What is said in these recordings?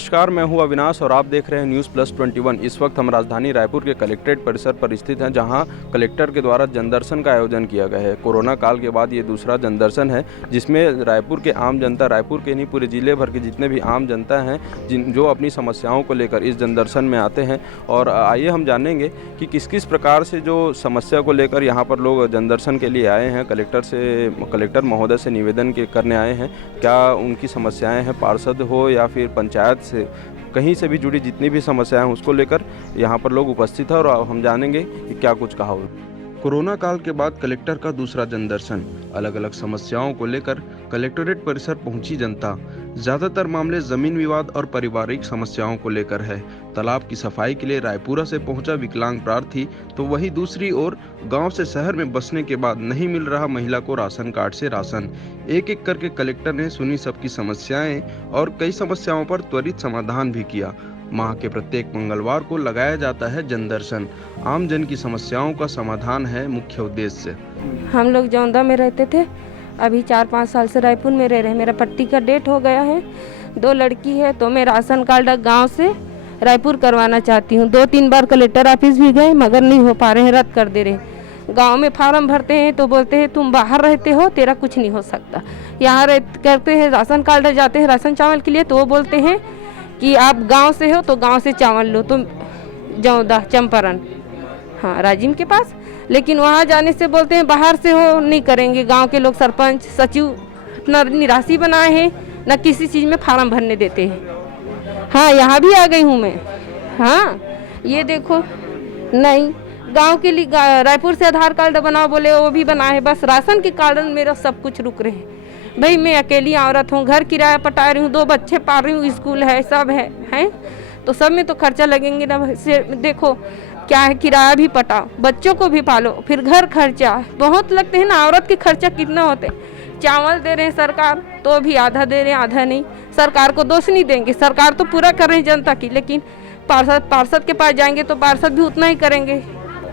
नमस्कार, मैं हूं अविनाश और आप देख रहे हैं न्यूज़ प्लस 21। इस वक्त हम राजधानी रायपुर के कलेक्ट्रेट परिसर पर स्थित हैं, जहां कलेक्टर के द्वारा जनदर्शन का आयोजन किया गया है। कोरोना काल के बाद ये दूसरा जनदर्शन है, जिसमें रायपुर के आम जनता, रायपुर के नहीं पूरे ज़िले भर के जितने भी आम जनता हैं जो अपनी समस्याओं को लेकर इस जनदर्शन में आते हैं। और आइए हम जानेंगे कि किस किस प्रकार से जो समस्या को लेकर यहाँ पर लोग जनदर्शन के लिए आए हैं, कलेक्टर महोदय से निवेदन करने आए हैं। क्या उनकी समस्याएँ हैं, पार्षद हो या फिर पंचायत से, कहीं से भी जुड़ी जितनी भी समस्याएं हैं उसको लेकर यहाँ पर लोग उपस्थित हैं और हम जानेंगे कि क्या कुछ कहा हो। कोरोना काल के बाद कलेक्टर का दूसरा जनदर्शन, अलग अलग समस्याओं को लेकर कलेक्टरेट परिसर पहुंची जनता। ज्यादातर मामले जमीन विवाद और पारिवारिक समस्याओं को लेकर है। तालाब की सफाई के लिए रायपुरा से पहुंचा विकलांग प्रार्थी, तो वहीं दूसरी ओर गांव से शहर में बसने के बाद नहीं मिल रहा महिला को राशन कार्ड से राशन। एक एक करके कलेक्टर ने सुनी सबकी समस्याएं और कई समस्याओं पर त्वरित समाधान भी किया। माह के प्रत्येक मंगलवार को लगाया जाता है जनदर्शन। आम जन की समस्याओं का समाधान है मुख्य उद्देश्य। हम लोग जौंदा में रहते थे, अभी 4-5 साल से रायपुर में रह रहे हैं। मेरा पट्टी का डेट हो गया है, 2 लड़की है, तो मैं राशन कार्ड गांव से रायपुर करवाना चाहती हूँ। 2-3 बार कलेक्टर ऑफिस भी गए मगर नहीं हो पा रहे हैं, रद्द कर दे रहे। गांव में फार्म भरते हैं तो बोलते हैं तुम बाहर रहते हो, तेरा कुछ नहीं हो सकता। यहाँ करते हैं राशन कार्ड, जाते हैं राशन चावल के लिए तो वो बोलते हैं कि आप गांव से हो तो गांव से चावल लो, तुम जौंदा चंपारण, हाँ राजिम के पास। लेकिन वहाँ जाने से बोलते हैं बाहर से हो, नहीं करेंगे। गांव के लोग सरपंच सचिव न निराशी बनाए हैं, न किसी चीज़ में फार्म भरने देते हैं। हाँ यहाँ भी आ गई हूँ मैं। हाँ ये देखो, नहीं गांव के लिए रायपुर से आधार कार्ड बनाओ बोले, वो भी बना है, बस राशन के कारण मेरा सब कुछ रुक रहे हैं। भाई मैं अकेली औरत हूँ, घर किराया पटा रही हूँ, 2 बच्चे पाल रही हूँ, स्कूल है, सब है तो सब में तो खर्चा लगेंगे ना। देखो क्या है, किराया भी पटाओ, बच्चों को भी पालो, फिर घर खर्चा बहुत लगते हैं ना। औरत के खर्चा कितना होते हैं। चावल दे रहे हैं सरकार तो भी आधा दे रहे हैं, आधा नहीं। सरकार को दोष नहीं देंगे, सरकार तो पूरा कर रही है जनता की, लेकिन पार्षद के पास जाएंगे तो पार्षद भी उतना ही करेंगे।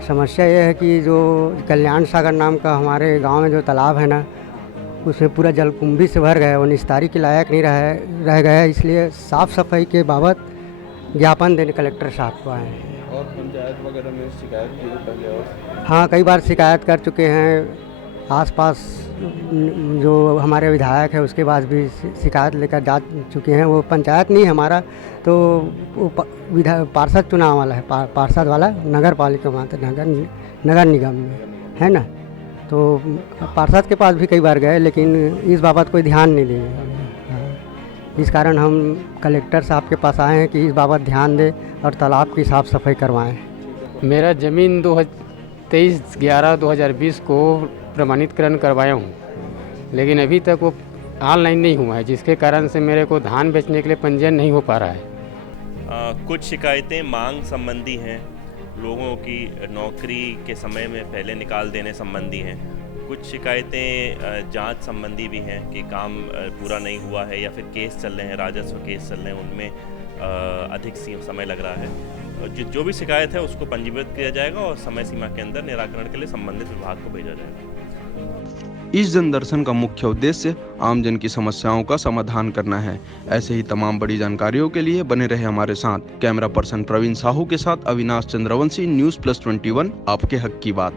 समस्या ये है कि जो कल्याण सागर नाम का हमारे गांव में जो तालाब है ना, उसमें पूरा जलकुंभी से भर गया है, वो निस्तारी के लायक नहीं रह गया है। इसलिए साफ़ सफाई के बाबत ज्ञापन देने कलेक्टर साहब को आए हैं। और पंचायत वगैरह में शिकायत की पहले? और हाँ कई बार शिकायत कर चुके हैं। आसपास जो हमारे विधायक है उसके पास भी शिकायत लेकर जा चुके हैं। वो पंचायत नहीं हमारा, तो वो पार्षद चुनाव वाला है, पार्षद वाला नगर पालिका नगर निगम में है ना। तो पार्षद के पास भी कई बार गए, लेकिन इस बाबत कोई ध्यान नहीं दिए। इस कारण हम कलेक्टर साहब के पास आए हैं कि इस बाबत ध्यान दें और तालाब की साफ़ सफाई करवाएं। मेरा ज़मीन 23/11/2020 को प्रमाणितकरण करवाया हूँ, लेकिन अभी तक वो ऑनलाइन नहीं हुआ है, जिसके कारण से मेरे को धान बेचने के लिए पंजीयन नहीं हो पा रहा है। कुछ शिकायतें मांग संबंधी हैं, लोगों की नौकरी के समय में पहले निकाल देने संबंधी हैं। कुछ शिकायतें जांच संबंधी भी हैं कि काम पूरा नहीं हुआ है या फिर केस चल रहे हैं, राजस्व केस चल रहे हैं, उनमें अधिक समय लग रहा है। जो भी शिकायत है उसको पंजीकृत किया जाएगा और समय सीमा के अंदर निराकरण के लिए संबंधित विभाग को भेजा जाएगा। इस जनदर्शन का मुख्य उद्देश्य आम जन की समस्याओं का समाधान करना है। ऐसे ही तमाम बड़ी जानकारियों के लिए बने रहे हमारे साथ। कैमरा पर्सन प्रवीण साहू के साथ अविनाश चंद्रवंशी, न्यूज़ प्लस 21, आपके हक की बात।